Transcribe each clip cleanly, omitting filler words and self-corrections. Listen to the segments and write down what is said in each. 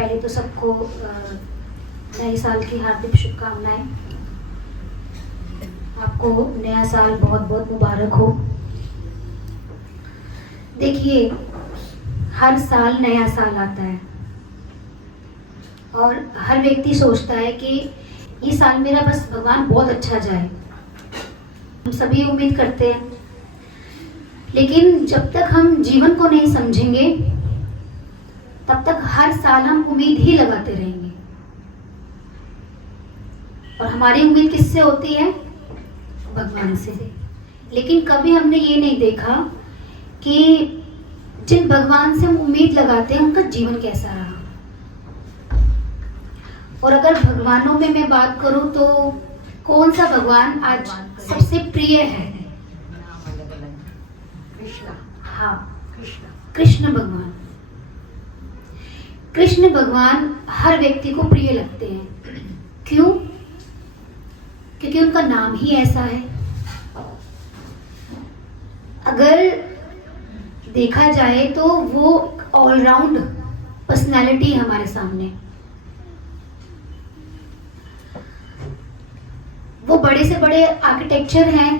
पहले तो सबको नए साल की हार्दिक शुभकामनाएं। आपको नया साल बहुत बहुत मुबारक हो। देखिए, हर साल नया साल आता है और हर व्यक्ति सोचता है कि ये साल मेरा बस भगवान बहुत अच्छा जाए। हम सभी उम्मीद करते हैं, लेकिन जब तक हम जीवन को नहीं समझेंगे तब तक हर साल हम उम्मीद ही लगाते रहेंगे। और हमारी उम्मीद किससे होती है? भगवान से। लेकिन कभी हमने ये नहीं देखा कि जिन भगवान से हम उम्मीद लगाते हैं उनका जीवन कैसा रहा। और अगर भगवानों में मैं बात करूं तो कौन सा भगवान आज सबसे प्रिय है? हाँ, कृष्ण भगवान। कृष्ण भगवान हर व्यक्ति को प्रिय लगते हैं। क्यों? क्योंकि उनका नाम ही ऐसा है। अगर देखा जाए तो वो ऑलराउंड पर्सनालिटी है हमारे सामने। वो बड़े से बड़े आर्किटेक्चर हैं,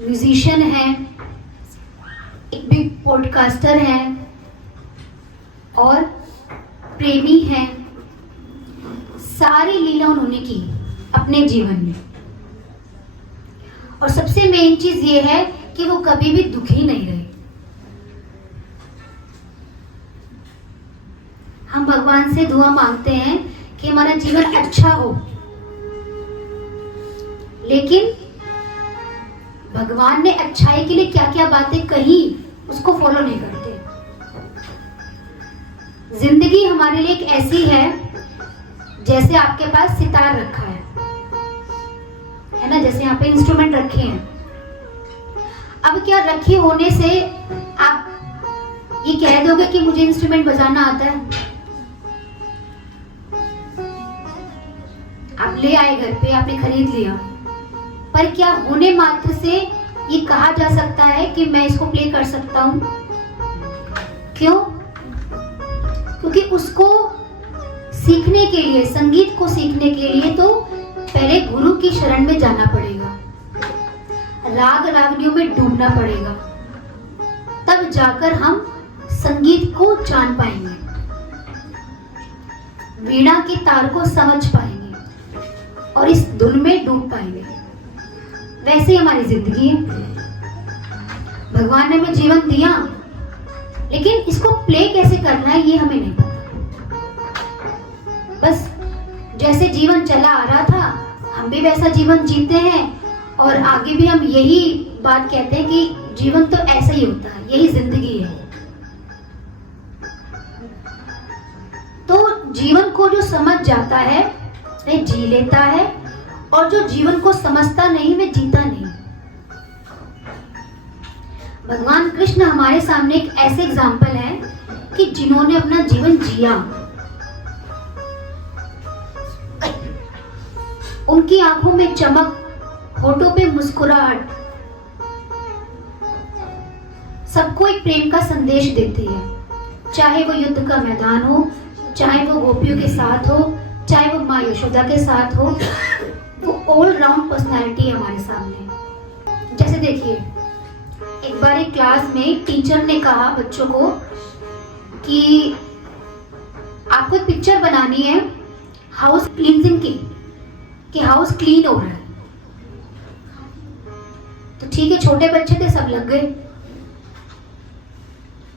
म्यूजिशियन हैं, एक बिग पॉडकास्टर हैं और प्रेमी हैं। सारी लीला उन्होंने की अपने जीवन में। और सबसे मेन चीज ये है कि वो कभी भी दुखी नहीं रहे। हम भगवान से दुआ मांगते हैं कि हमारा जीवन अच्छा हो, लेकिन भगवान ने अच्छाई के लिए क्या क्या बातें कही उसको फॉलो नहीं करते। जिंदगी हमारे लिए एक ऐसी है जैसे आपके पास सितार रखा है ना, जैसे यहाँ पे इंस्ट्रूमेंट रखे हैं। अब क्या रखे होने से आप ये कह दोगे कि मुझे इंस्ट्रूमेंट बजाना आता है? आप ले आए घर पे, आपने खरीद लिया, पर क्या होने मात्र से ये कहा जा सकता है कि मैं इसको प्ले कर सकता हूं? क्यों? क्योंकि उसको सीखने के लिए, संगीत को सीखने के लिए तो पहले गुरु की शरण में जाना पड़ेगा, राग रागनियों में डूबना पड़ेगा, तब जाकर हम संगीत को जान पाएंगे, वीणा के तार को समझ पाएंगे और इस धुन में डूब पाएंगे। वैसे हमारी जिंदगी है। भगवान ने हमें जीवन दिया, लेकिन इसको प्ले कैसे करना है ये हमें नहीं पता। बस जैसे जीवन चला आ रहा था हम भी वैसा जीवन जीते हैं और आगे भी हम यही बात कहते हैं कि जीवन तो ऐसा ही होता है, यही जिंदगी है। तो जीवन को जो समझ जाता है वह जी लेता है, और जो जीवन को समझता नहीं वह जीता नहीं। भगवान कृष्ण हमारे सामने एक ऐसे एग्जाम्पल है कि जिन्होंने अपना जीवन जिया। उनकी आंखों में चमक, होठों पे मुस्कुराहट सबको एक प्रेम का संदेश देती है। चाहे वो युद्ध का मैदान हो, चाहे वो गोपियों के साथ हो, चाहे वो माँ यशोदा के साथ हो, वो ऑल राउंड पर्सनालिटी है हमारे सामने। जैसे देखिए, एक बार एक क्लास में टीचर ने कहा बच्चों को कि आपको एक पिक्चर बनानी है हाउस क्लींजिंग की, कि हाउस क्लीन हो रहा है। तो ठीक है, छोटे बच्चे थे, सब लग गए।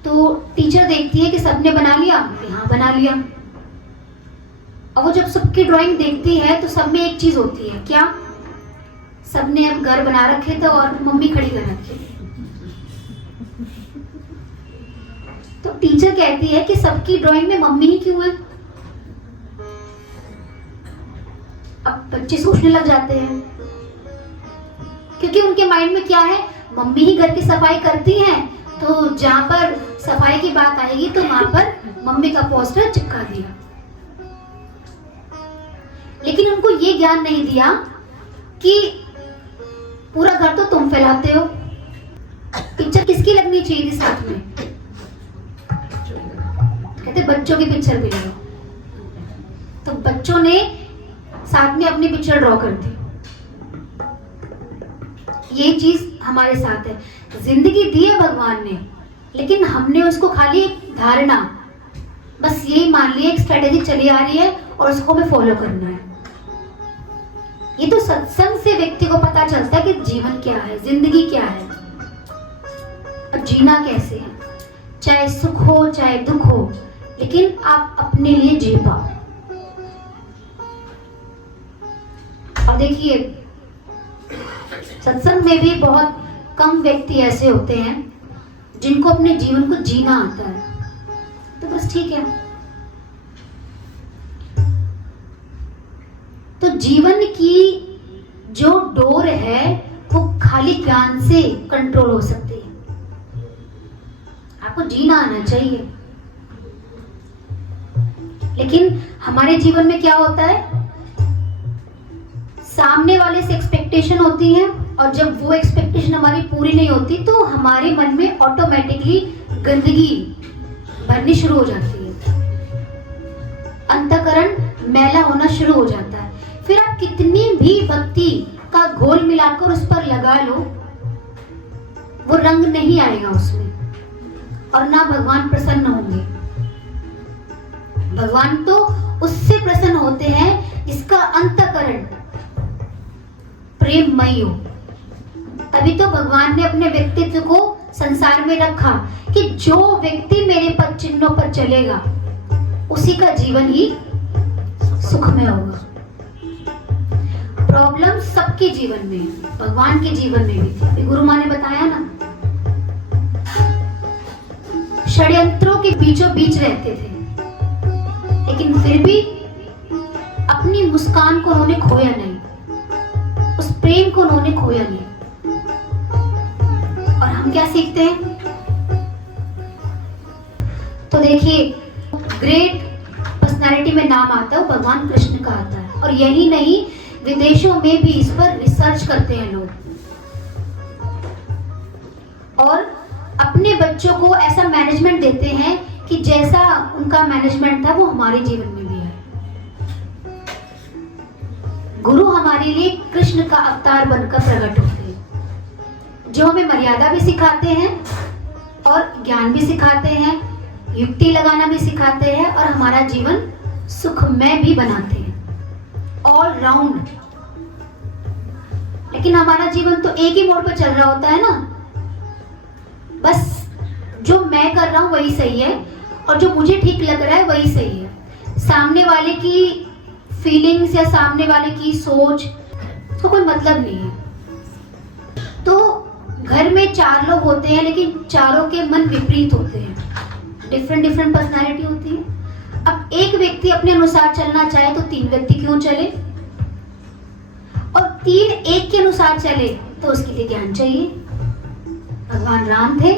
तो टीचर देखती है कि सबने बना लिया, हाँ बना लिया। और वो जब सबकी ड्राइंग देखती है तो सब में एक चीज होती है, क्या? सबने अब घर बना रखे थे और मम्मी खड़ी कर रखी। तो टीचर कहती है कि सबकी ड्राइंग में मम्मी ही क्यों है? अब बच्चे सोचने लग जाते हैं, क्योंकि उनके माइंड में क्या है, मम्मी ही घर की सफाई करती हैं, तो जहां पर सफाई की बात आएगी तो वहां पर मम्मी का पोस्टर चिपका दिया। लेकिन उनको ये ज्ञान नहीं दिया कि पूरा घर तो तुम फैलाते हो। पिक्चर किसकी लगनी चाहिए थी साथ में? कहते बच्चों की पिक्चर भी लगाओ। तो बच्चों ने साथ में अपनी पिक्चर ड्रॉ कर दी। ये चीज हमारे साथ है। जिंदगी दी है भगवान ने, लेकिन हमने उसको खाली धारणा, बस यही मान लिया, एक स्ट्रेटेजी चली आ रही है और उसको हमें फॉलो करना है। ये तो सत्संग से व्यक्ति को पता चलता है कि जीवन क्या है, जिंदगी क्या है और जीना कैसे है। चाहे सुख हो चाहे दुख हो, लेकिन आप अपने लिए जी पाओ। और देखिए, सत्संग में भी बहुत कम व्यक्ति ऐसे होते हैं जिनको अपने जीवन को जीना आता है। तो बस ठीक है। तो जीवन की जो डोर है वो खाली ज्ञान से कंट्रोल हो सकती है। आपको जीना आना चाहिए। लेकिन हमारे जीवन में क्या होता है, सामने वाले से एक्सपेक्टेशन होती है, और जब वो एक्सपेक्टेशन हमारी पूरी नहीं होती तो हमारे मन में ऑटोमेटिकली गंदगी भरनी शुरू हो जाती है, अंतःकरण मैला होना शुरू हो जाता है। फिर आप कितनी भी भक्ति का घोल मिलाकर उस पर लगा लो, वो रंग नहीं आएगा उसमें, और ना भगवान प्रसन्न होंगे। भगवान तो उससे प्रसन्न होते हैं जिसका अंतःकरण प्रेममय हो। तभी तो भगवान ने अपने व्यक्तित्व को संसार में रखा कि जो व्यक्ति मेरे पद चिन्हों पर चलेगा उसी का जीवन ही सुखमय होगा। प्रॉब्लम सबके जीवन में, भगवान के जीवन में भी थी। अभी गुरु माँ ने बताया ना, षड्यंत्रों के बीचों बीच रहते थे, लेकिन फिर भी अपनी मुस्कान को उन्होंने खोया नहीं, उस प्रेम को उन्होंने खोया नहीं। और हम क्या सीखते हैं? तो देखिए, ग्रेट पर्सनालिटी में नाम आता है भगवान कृष्ण का आता है, और यही नहीं, विदेशों में भी इस पर रिसर्च करते हैं लोग, और अपने बच्चों को ऐसा मैनेजमेंट देते हैं कि जैसा उनका मैनेजमेंट था वो हमारे जीवन में भी है। गुरु हमारे लिए कृष्ण का अवतार बनकर प्रकट होते हैं, जो हमें मर्यादा भी सिखाते हैं और ज्ञान भी सिखाते हैं, युक्ति लगाना भी सिखाते हैं, और हमारा जीवन सुखमय भी बनाते हैं, ऑल राउंड। लेकिन हमारा जीवन तो एक ही मोड़ पर चल रहा होता है ना, बस जो मैं कर रहा हूं वही सही है, और जो मुझे ठीक लग रहा है वही सही है। सामने वाले की फीलिंग्स या सामने वाले की सोच तो कोई मतलब नहीं है। तो घर में 4 लोग होते हैं, लेकिन चारों के मन विपरीत होते हैं, डिफरेंट डिफरेंट पर्सनालिटी होती है। अब एक व्यक्ति अपने अनुसार चलना चाहे तो 3 व्यक्ति क्यों चले, और 3 एक के अनुसार चले तो उसके लिए ज्ञान चाहिए। भगवान राम थे,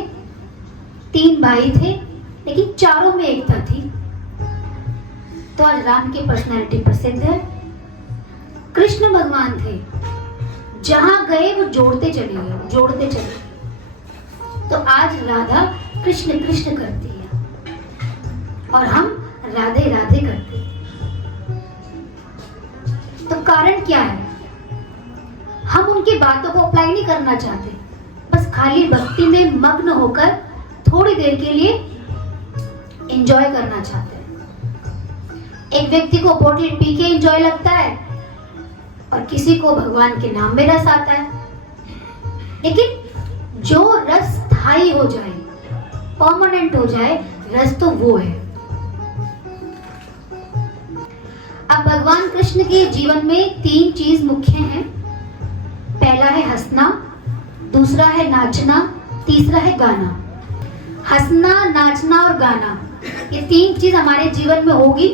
3 भाई थे, लेकिन चारों में एकता थी, तो आज राम की पर्सनालिटी प्रसिद्ध है। कृष्ण भगवान थे, जहां गए वो जोड़ते चले गए, जोड़ते चले। तो आज राधा कृष्ण कृष्ण करती है और हम राधे राधे करते हैं। तो कारण क्या है? हम उनकी बातों को अप्लाई नहीं करना चाहते, बस खाली भक्ति में मग्न होकर थोड़ी देर के लिए एंजॉय करना चाहते हैं। एक व्यक्ति को बोतल पी के एंजॉय लगता है और किसी को भगवान के नाम में रस आता है, लेकिन जो रस स्थायी हो जाए, परमानेंट हो जाए, रस तो वो है। अब भगवान कृष्ण के जीवन में 3 चीज मुख्य हैं। पहला है हंसना, दूसरा है नाचना, तीसरा है गाना। हंसना, नाचना और गाना, ये 3 चीज हमारे जीवन में होगी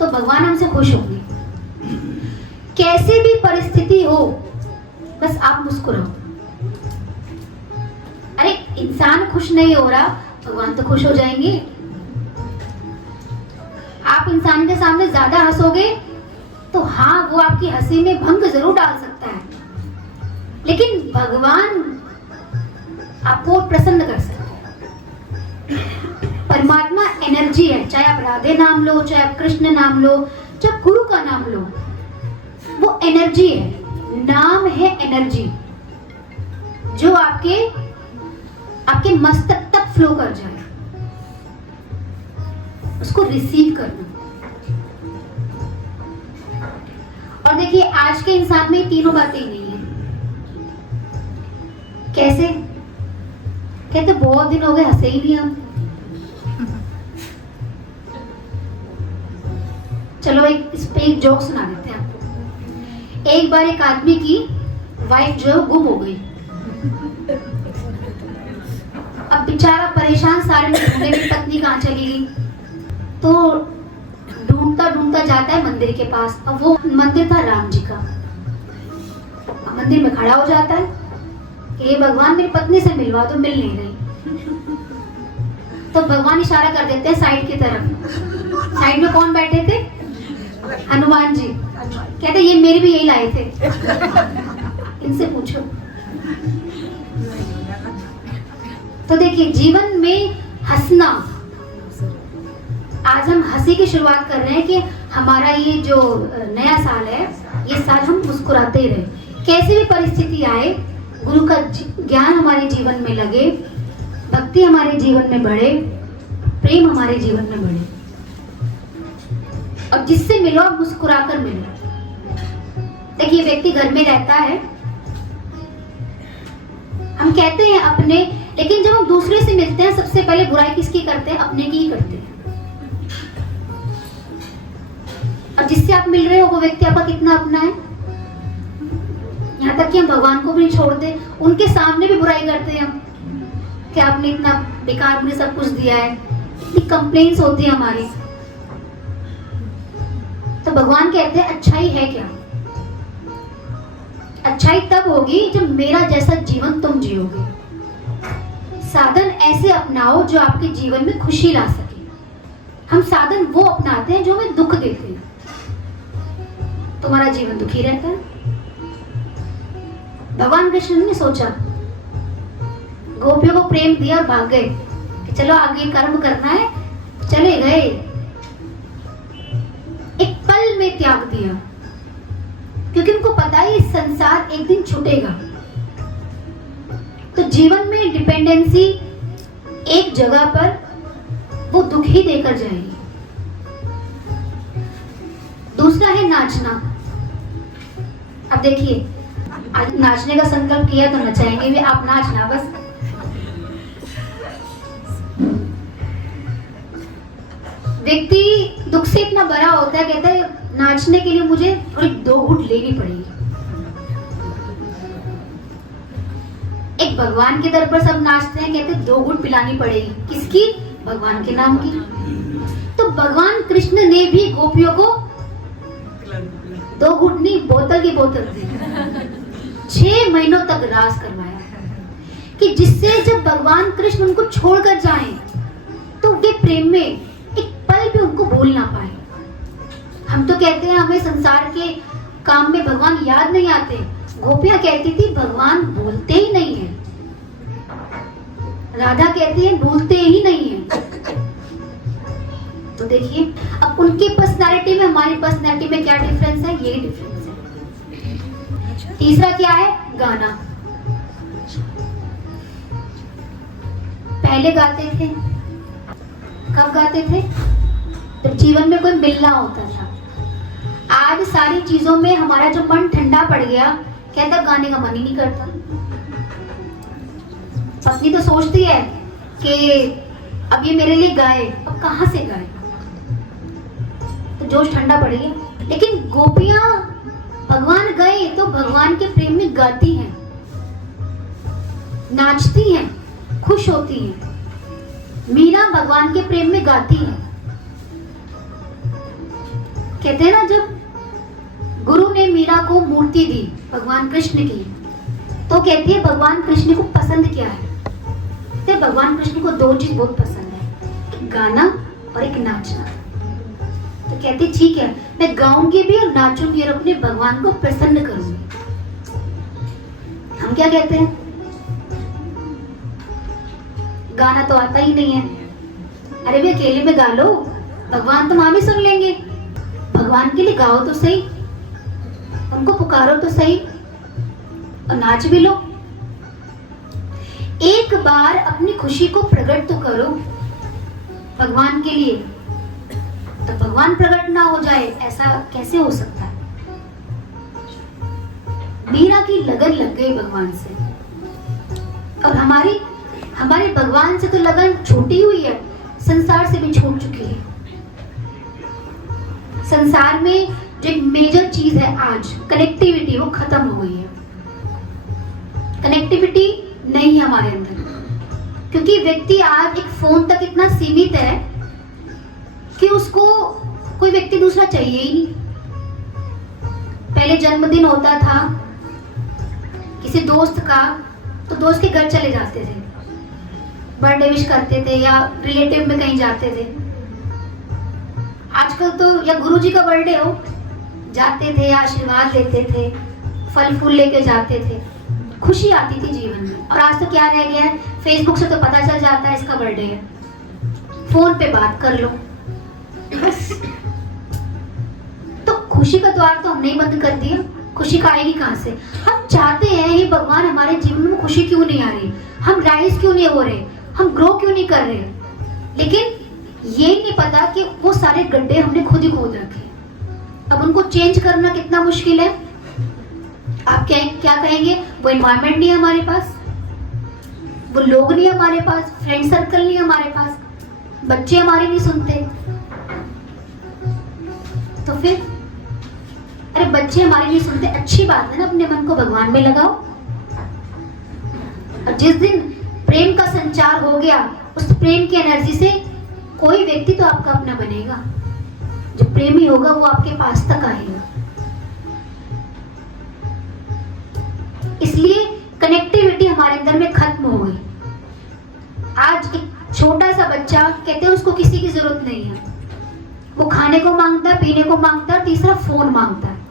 तो भगवान हमसे खुश होंगे। कैसी भी परिस्थिति हो, बस आप मुस्कुराओ। अरे इंसान खुश नहीं हो रहा, भगवान तो खुश हो जाएंगे। आप इंसान के सामने ज्यादा हंसोगे तो हाँ, वो आपकी हंसी में भंग जरूर डाल सकता है, लेकिन भगवान आपको प्रसन्न कर सकता है। परमात्मा एनर्जी है, चाहे आप राधे नाम लो, चाहे आप कृष्ण नाम लो, जब गुरु का नाम लो, वो एनर्जी है, नाम है एनर्जी, जो आपके मस्तक तक फ्लो कर जाए, उसको रिसीव करना। और देखिए आज के इंसान में तीनों बातें ही नहीं है। कैसे? कहते बहुत दिन हो गए हंसे ही नहीं हम। चलो इस पे एक जोक सुना देते हैं आपको। एक बार एक आदमी की वाइफ जो है गुम हो गई। अब बेचारा परेशान, सारे ढूंढने में पत्नी कहाँ चली गई। तो ढूंढता ढूंढता जाता है मंदिर के पास। अब वो मंदिर था राम जी का। अब मंदिर में खड़ा हो जाता है कि हे भगवान मेरी पत्नी से मिलवा दो, मिल नहीं रही। तो भगवान इशारा कर देते हैं साइड की तरफ। साइड में कौन बैठे थे? हनुमान जी। कहते ये मेरे भी यही लाए थे, इनसे पूछो। तो देखिए जीवन में हंसना, आज हम हंसी की शुरुआत कर रहे हैं कि हमारा ये जो नया साल है, ये साल हम मुस्कुराते ही रहे। कैसी भी परिस्थिति आए, गुरु का ज्ञान हमारे जीवन में लगे, भक्ति हमारे जीवन में बढ़े, प्रेम हमारे जीवन में बढ़े। और जिससे मिलो आप मुस्कुरा कर मिलो। देखिए व्यक्ति घर में रहता है, हम कहते हैं अपने, लेकिन जब हम दूसरे से मिलते हैं सबसे पहले बुराई किसकी करते हैं? अपने की ही करते हैं। और जिससे आप मिल रहे हो वो व्यक्ति आपका कितना अपना है। यहाँ तक कि हम भगवान को भी नहीं छोड़ते, उनके सामने भी बुराई करते हैं हम कि आपने इतना बेकार मुझे सब कुछ दिया है। इतनी कंप्लेंट्स होती है हमारी। तो भगवान कहते हैं अच्छाई है क्या? अच्छाई तब होगी जब मेरा जैसा जीवन तुम जियोगे। साधन ऐसे अपनाओ जो आपके जीवन में खुशी ला सके। हम साधन वो अपनाते हैं जो हमें दुख देते हैं, तुम्हारा जीवन दुखी रहता है। भगवान कृष्ण ने सोचा, गोपियों को प्रेम दिया और भाग गए कि चलो आगे कर्म करना है, चले गए। एक पल में त्याग दिया, क्योंकि उनको पता है ये संसार एक दिन छूटेगा। तो जीवन में डिपेंडेंसी एक जगह पर वो दुख ही देकर जाएगी। दूसरा है नाचना। अब देखिए आज नाचने का संकल्प किया तो नचाएंगे भी, आप नाचना बस। व्यक्ति दुख से इतना बड़ा होता है, कहता है नाचने के लिए मुझे थोड़ी दो घूंट लेनी पड़ेगी। एक भगवान के दर पर सब नाचते हैं, कहते हैं दो घूंट पिलानी पड़ेगी। किसकी? भगवान के नाम की। तो भगवान कृष्ण ने भी गोपियों को दो घूंट नहीं, बोतल की बोतल दी। 6 महीनों तक रास करवाया कि जिससे जब भगवान कृष्ण उनको छोड़कर जाएं तो वे प्रेम में एक पल भी उनको भूल ना पाए। हम तो कहते हैं हमें संसार के काम में भगवान याद नहीं आते। गोपियां कहती थी भगवान भूलते ही नहीं है। राधा कहती है भूलते ही नहीं है। तो देखिए अब उनकी पर्सनालिटी में हमारी पर्सनालिटी में क्या डिफरेंस है? यही डिफरेंस है। तीसरा क्या है? गाना। पहले गाते थे, कब गाते थे? जब जीवन में कोई मिलना होता था। आज सारी चीजों में हमारा जो मन ठंडा पड़ गया, कहता गाने का मन ही नहीं करता। पत्नी तो सोचती है कि अब ये मेरे लिए गाए, अब कहां से गाए, तो जोश ठंडा पड़ गया। लेकिन गोपियां भगवान गए तो भगवान के प्रेम में गाती हैं, नाचती हैं, खुश होती हैं। मीरा भगवान के प्रेम में गाती है। कहते हैं ना जब गुरु ने मीरा को मूर्ति दी भगवान कृष्ण की, तो कहती है भगवान कृष्ण को पसंद क्या है? तो भगवान कृष्ण को 2 चीज बहुत पसंद है, एक गाना और एक नाचना। तो कहती ठीक है मैं गाऊंगी भी और नाचूंगी और अपने भगवान को प्रसन्न करूंगी। हम क्या कहते हैं? गाना तो आता ही नहीं है। अरे भी अकेले में गा लो, भगवान तो वहां भी सुन लेंगे। भगवान भगवान के लिए गाओ तो सही, उनको पुकारो तो सही और नाच भी लो। एक बार अपनी खुशी को प्रकट तो करो भगवान के लिए, तो भगवान प्रकट ना हो जाए ऐसा कैसे हो सकता है? मीरा की लगन लग गई भगवान से, और हमारे भगवान से तो लगन छूटी हुई है, संसार से भी छूट चुकी है। संसार में जो एक मेजर चीज है आज, कनेक्टिविटी, वो खत्म हो गई है। कनेक्टिविटी नहीं है हमारे अंदर, क्योंकि व्यक्ति आज एक फोन तक इतना सीमित है कि उसको कोई व्यक्ति दूसरा चाहिए ही नहीं। पहले जन्मदिन होता था किसी दोस्त का, तो दोस्त के घर चले जाते थे, बर्थडे विश करते थे या रिलेटिव में कहीं जाते थे। आजकल तो या गुरुजी का बर्थडे हो, जाते थे, आशीर्वाद लेते थे, फल फूल लेके जाते थे, खुशी आती थी जीवन में। और आज तो क्या रह गया है, फेसबुक से तो पता चल जाता है इसका बर्थडे है, फोन पे बात कर लो बस। तो खुशी का द्वार तो हमने ही बंद कर दिया, खुशी का आएगी कहां से? हम चाहते हैं हे भगवान हमारे जीवन में खुशी क्यों नहीं आ रही, हम राइज क्यों नहीं हो रहे, हम ग्रो क्यों नहीं कर रहे, लेकिन ये नहीं पता कि वो सारे गड्ढे हमने खुद ही खोद रखे। अब उनको चेंज करना कितना मुश्किल है। आप क्या कहेंगे, वो एनवायरनमेंट नहीं है हमारे पास, वो लोग नहीं है हमारे पास, फ्रेंड सर्कल नहीं है हमारे पास, बच्चे हमारे नहीं सुनते, तो फिर अरे बच्चे हमारे नहीं सुनते, अच्छी बात है ना, अपने मन को भगवान में लगाओ। और जिस दिन प्रेम का संचार हो गया, उस प्रेम की एनर्जी से कोई व्यक्ति तो आपका अपना बनेगा, जो प्रेमी होगा वो आपके पास तक आएगा। इसलिए कनेक्टिविटी हमारे अंदर में खत्म हो गई। आज एक छोटा सा बच्चा, कहते हैं उसको किसी की जरूरत नहीं है, वो खाने को मांगता है, पीने को मांगता है, तीसरा फोन मांगता है,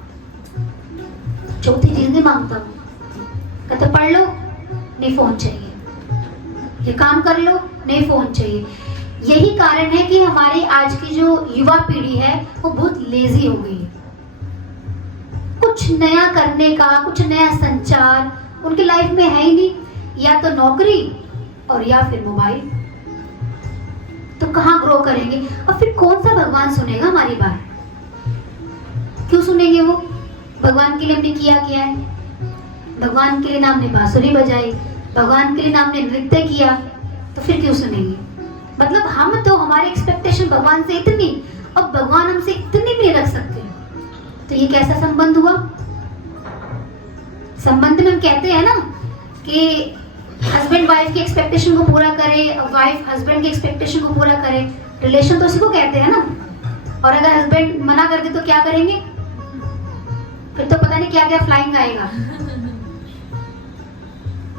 चौथी चीज नहीं मांगता। कहते पढ़ लो, नहीं फोन चाहिए, ये काम कर लो, नहीं फोन चाहिए। यही कारण है कि हमारी आज की जो युवा पीढ़ी है वो बहुत लेजी हो गई है। कुछ नया करने का, कुछ नया संचार उनकी लाइफ में है ही नहीं, या तो नौकरी और या फिर मोबाइल। तो कहाँ ग्रो करेंगे? और फिर कौन सा भगवान सुनेगा हमारी बात? क्यों सुनेंगे वो? भगवान के लिए हमने किया है, भगवान के लिए ना हमने बांसुरी बजाई, भगवान के लिए ना हमने नृत्य किया, तो फिर क्यों सुनेंगे? मतलब हम तो, हमारी एक्सपेक्टेशन भगवान से इतनी, और भगवान हमसे इतनी भी नहीं रख सकते, तो ये कैसा संबंध हुआ? संबंध में हम कहते हैं ना कि हस्बैंड वाइफ की एक्सपेक्टेशन को पूरा करे, वाइफ हस्बैंड की एक्सपेक्टेशन को पूरा करे, रिलेशन तो उसी को कहते हैं ना। और अगर हस्बैंड मना कर दे तो क्या करेंगे? फिर तो पता नहीं क्या क्या फ्लाइंग आएगा।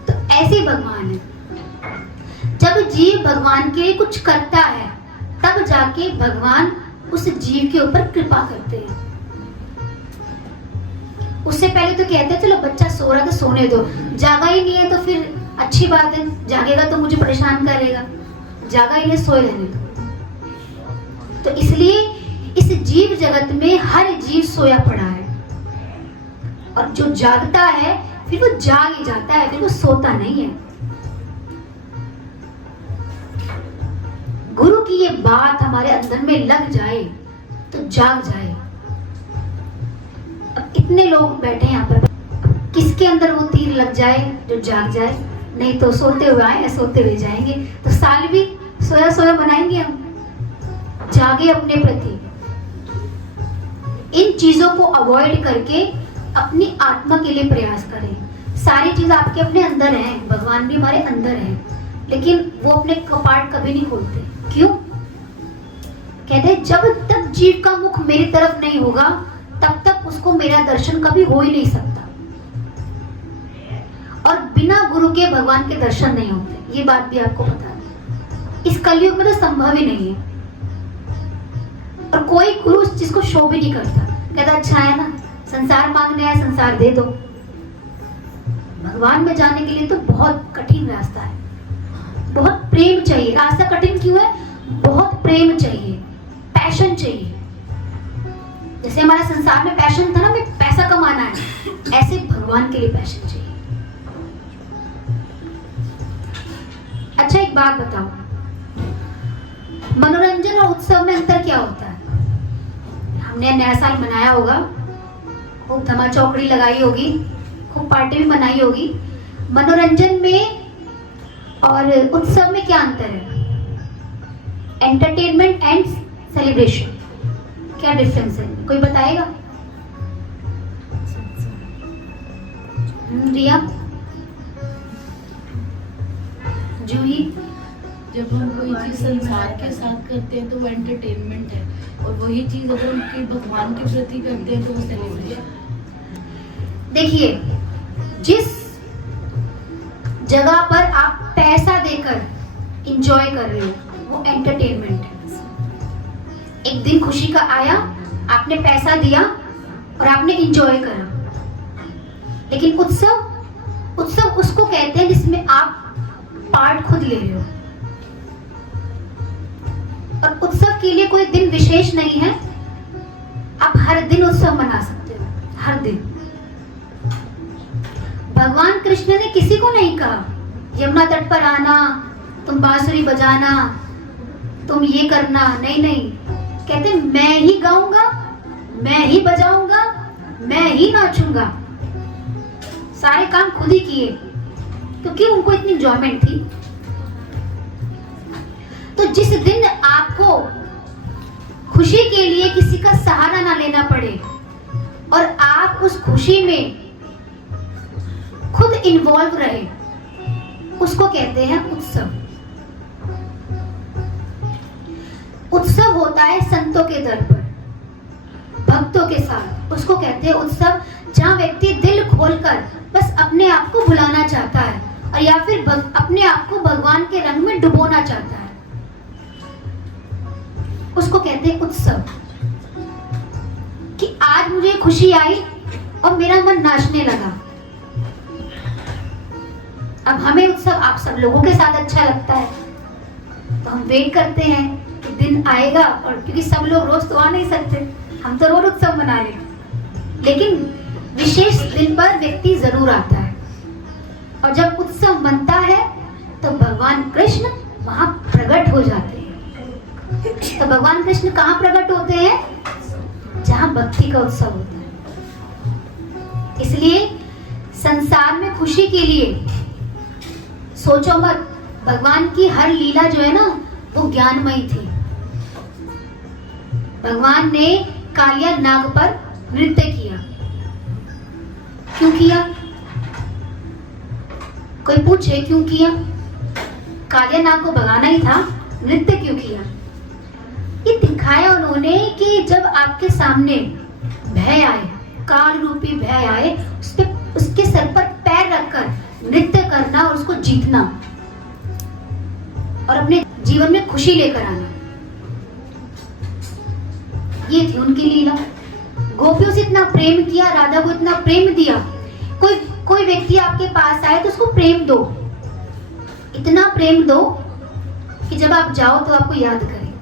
तो ऐसे ही भगवान है, जब जीव भगवान के लिए कुछ करता है तब जाके भगवान उस जीव के ऊपर कृपा करते हैं। उससे पहले तो कहते हैं चलो बच्चा सो रहा तो सोने दो, जागा ही नहीं है तो फिर अच्छी बात है, जागेगा तो मुझे परेशान करेगा, जागा ही नहीं, सोए रहने दो। तो इसलिए इस जीव जगत में हर जीव सोया पड़ा है, और जो जागता है फिर वो जाग ही जाता है, फिर वो सोता नहीं है। गुरु की ये बात हमारे अंदर में लग जाए तो जाग जाए। अब इतने लोग बैठे यहाँ पर, किसके अंदर वो तीर लग जाए जो जाग जाए? नहीं तो सोते हुए आए, सोते हुए जाएंगे। तो साल भी सोया सोया बनाएंगे हम। जागे अपने प्रति, इन चीजों को अवॉइड करके अपनी आत्मा के लिए प्रयास करें। सारी चीज आपके अपने अंदर है, भगवान भी हमारे अंदर है, लेकिन वो अपने कपाट कभी नहीं खोलते। क्यों? कहते हैं जब तक जीव का मुख मेरी तरफ नहीं होगा तब तक उसको मेरा दर्शन कभी हो ही नहीं सकता, और बिना गुरु के भगवान के दर्शन नहीं होते। ये बात भी आपको पता है, इस कलयुग में तो संभव ही नहीं है, और कोई गुरु उस चीज को शो भी नहीं करता। कहता अच्छा है ना, संसार मांगने आया, संसार दे दो। भगवान में जाने के लिए तो बहुत कठिन रास्ता है, बहुत प्रेम चाहिए। रास्ता कठिन क्यों है? बहुत प्रेम चाहिए, पैशन चाहिए। जैसे हमारा संसार में पैशन था ना, हमें पैसा कमाना है, ऐसे भगवान के लिए पैशन चाहिए। अच्छा एक बात बताओ, मनोरंजन और उत्सव में अंतर क्या होता है? हमने नया साल मनाया होगा, खूब धमा चौकड़ी लगाई होगी, खूब पार्टी भी मनाई होगी। मनोरंजन में और उत्सव में क्या अंतर है? एंटरटेनमेंट एंड सेलिब्रेशन, क्या डिफरेंस है? कोई बताएगा? रिया, जूही? जब हम कोई चीज संसार के साथ करते हैं तो वो एंटरटेनमेंट है, और वही चीज अगर हम कोई भगवान के प्रति करते हैं तो वो सेलिब्रेशन। देखिए, जिस जगह पर आप पैसा देकर इंजॉय कर रहे हो वो एंटरटेनमेंट है। एक दिन खुशी का आया, आपने पैसा दिया और आपने इंजॉय करा। लेकिन उत्सव उसको कहते हैं जिसमें आप पार्ट खुद ले रहे हो। और उत्सव के लिए कोई दिन विशेष नहीं है, आप हर दिन उत्सव मना सकते हो, हर दिन। भगवान कृष्ण ने किसी को नहीं कहा यमुना तट पर आना, तुम बांसुरी बजाना, तुम ये करना, नहीं नहीं। कहते मैं ही गाऊंगा, मैं ही बजाऊंगा, मैं ही नाचूंगा। सारे काम खुद ही किए क्योंकि उनको इतनी एंजॉयमेंट थी। तो जिस दिन आपको खुशी के लिए किसी का सहारा ना लेना पड़े और आप उस खुशी में खुद इन्वॉल्व रहे, उसको कहते हैं उत्सव। उत्सव होता है संतों के दर पर, भक्तों के साथ, उसको कहते हैं उत्सव। जहां व्यक्ति दिल खोलकर बस अपने आप को भुलाना चाहता है और या फिर अपने आप को भगवान के रंग में डुबोना चाहता है, उसको कहते हैं उत्सव। कि आज मुझे खुशी आई और मेरा मन नाचने लगा। अब हमें उत्सव आप सब लोगों के साथ अच्छा लगता है, तो हम वेट करते हैं कि दिन आएगा, और क्योंकि सब लोग रोज तो आ नहीं सकते, हम तो रोज उत्सव मना रहे, लेकिन विशेष दिन पर व्यक्ति जरूर आता है। और जब उत्सव मनता है तो भगवान कृष्ण वहां प्रकट हो जाते हैं। तो भगवान कृष्ण कहाँ प्रकट होते हैं? जहां भक्ति का उत्सव होता है। इसलिए संसार में खुशी के लिए सोचो मत, भगवान की हर लीला जो है ना वो ज्ञानमयी थी। भगवान ने कालिया नाग पर नृत्य किया। क्यों किया? कोई पूछे क्यों किया? कालिया नाग को भगाना ही था, नृत्य क्यों किया? ये दिखाया उन्होंने कि जब आपके सामने भय आए, काल रूपी भय आए, उसके सर पर पैर रखकर नृत्य करना और उसको जीतना और अपने जीवन में खुशी लेकर आना, ये थी उनकी लीला। गोपियों से इतना प्रेम किया, राधा को इतना प्रेम दिया। कोई व्यक्ति आपके पास आए तो उसको प्रेम दो, इतना प्रेम दो कि जब आप जाओ तो आपको याद करे।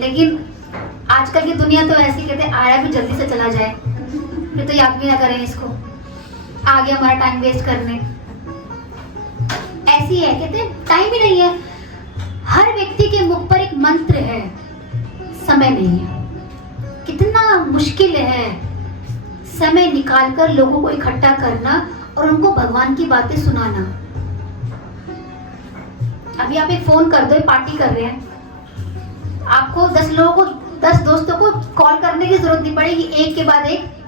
लेकिन आजकल की दुनिया तो ऐसी कहते हैं, आया भी जल्दी से चला जाए, फिर तो याद भी ना करें इसको, आ गया हमारा टाइम वेस्ट करने। ऐसी है, कहते हैं टाइम ही नहीं है। हर व्यक्ति के मुख पर एक मंत्र है, समय नहीं है। कितना मुश्किल है समय निकालकर लोगों को इकट्ठा करना और उनको भगवान की बातें सुनाना। अभी आप एक फोन कर दो, पार्टी कर रहे हैं, आपको 10 लोगों को, 10 दोस्तों को कॉल करने की जरूरत नहीं पड़ेगी, एक के बाद एक।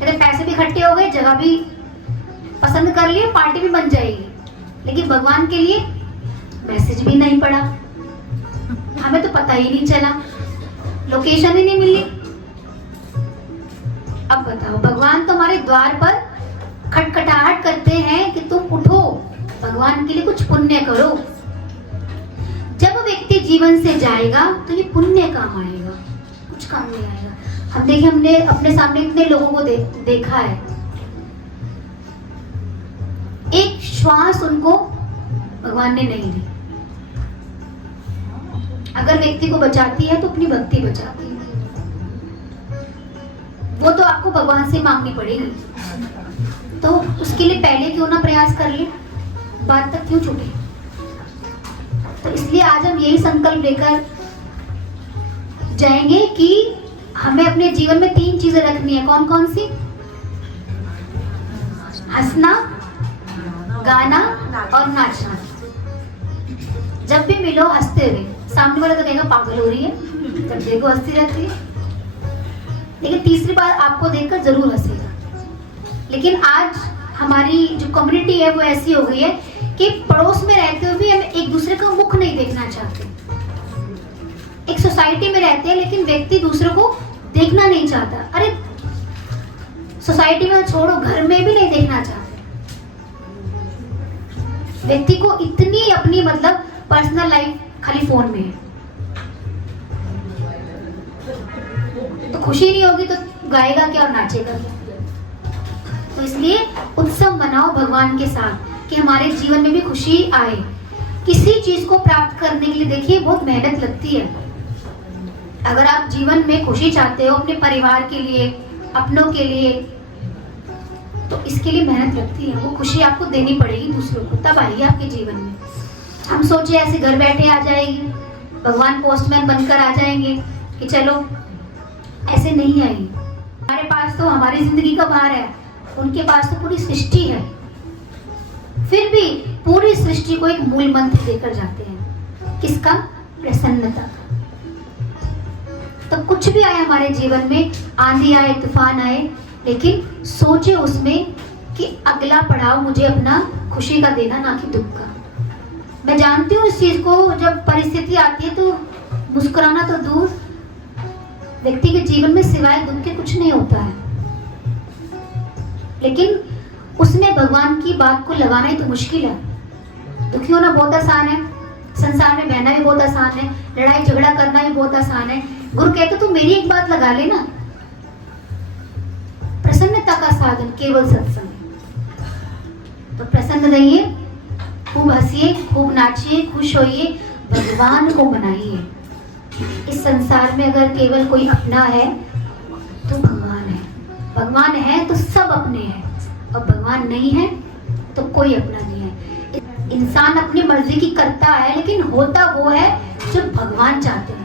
पैसे भी इकट्ठे हो गए, जगह भी पसंद कर लिए, पार्टी भी बन जाएगी। लेकिन भगवान के लिए मैसेज भी नहीं पड़ा, हमें तो पता ही नहीं चला, लोकेशन ही नहीं मिली। अब बताओ, भगवान तुम्हारे द्वार पर खटखटाहट करते हैं कि तुम उठो, भगवान के लिए कुछ पुण्य करो। जब व्यक्ति जीवन से जाएगा तो ये पुण्य काम आएगा, कुछ काम नहीं आएगा। हम देखिए, हमने अपने सामने इतने लोगों को देखा है, एक श्वास उनको भगवान ने नहीं दी। अगर व्यक्ति को बचाती है तो अपनी भक्ति बचाती है। वो तो आपको भगवान से मांगनी पड़ेगी। तो उसके लिए पहले क्यों ना प्रयास कर ले, बात तक क्यों छूटे। तो इसलिए आज हम यही संकल्प लेकर जाएंगे कि हमें अपने जीवन में 3 चीजें रखनी है। कौन कौन सी? हंसना, गाना और नाचना। जब भी मिलो हंसते हुए, सामने वाला तो कहेगा पागल हो रही है, जब देखो हंसती रहती है, लेकिन तीसरी बार आपको देखकर जरूर हंसेगा। लेकिन आज हमारी जो कम्युनिटी है वो ऐसी हो गई है कि पड़ोस में रहते हुए भी हम एक दूसरे का मुख नहीं देखना चाहते। एक सोसाइटी में रहते हैं लेकिन व्यक्ति दूसरों को देखना नहीं चाहता। अरे सोसाइटी में छोड़ो, घर में भी नहीं देखना चाहते। व्यक्ति को इतनी अपनी मतलब पर्सनल लाइफ खाली फोन में है, तो खुशी नहीं होगी तो गाएगा क्या और नाचेगा क्या। तो इसलिए उत्सव मनाओ भगवान के साथ कि हमारे जीवन में भी खुशी आए। किसी चीज को प्राप्त करने के लिए देखिए बहुत मेहनत लगती है। अगर आप जीवन में खुशी चाहते हो अपने परिवार के लिए, अपनों के लिए, तो इसके लिए मेहनत लगती है। वो खुशी आपको देनी पड़ेगी दूसरों को, तब आएगी आपके जीवन में। हम सोचे ऐसे घर बैठे आ जाएगी, भगवान पोस्टमैन बनकर आ जाएंगे कि चलो, ऐसे नहीं आएगी। हमारे पास तो हमारी जिंदगी का भार है, उनके पास तो पूरी सृष्टि है। फिर भी पूरी सृष्टि को एक मूल मंत्र देकर जाते हैं, किसका? प्रसन्नता का। तो कुछ भी आए हमारे जीवन में, आंधी आए, तूफान आए, लेकिन सोचे उसमें कि अगला पड़ाव मुझे अपना खुशी का देना, ना कि दुख का। मैं जानती हूँ इस चीज को, जब परिस्थिति आती है तो मुस्कुराना तो दूर, व्यक्ति के जीवन में सिवाय दुख के कुछ नहीं होता है। लेकिन उसमें भगवान की बात को लगाना ही तो मुश्किल है। दुखी होना बहुत आसान है, संसार में बहना भी बहुत आसान है, लड़ाई झगड़ा करना भी बहुत आसान है। गुरु कहते तू मेरी एक बात लगा लेना, प्रसन्नता का साधन केवल सत्संग। तो प्रसन्न रहिए, खूब हंसिए, खूब नाचिए, खुश होइए, भगवान को मनाइए। इस संसार में अगर केवल कोई अपना है तो भगवान है। भगवान है तो सब अपने हैं, और भगवान नहीं है तो कोई अपना नहीं है। इंसान अपनी मर्जी की करता है, लेकिन होता वो है जो भगवान चाहते हैं।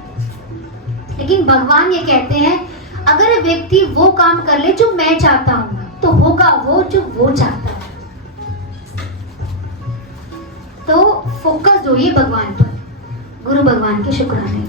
लेकिन भगवान ये कहते हैं अगर व्यक्ति वो काम कर ले जो मैं चाहता हूं, तो होगा वो जो वो चाहता है। तो फोकस होइए भगवान पर। गुरु भगवान के शुक्राने।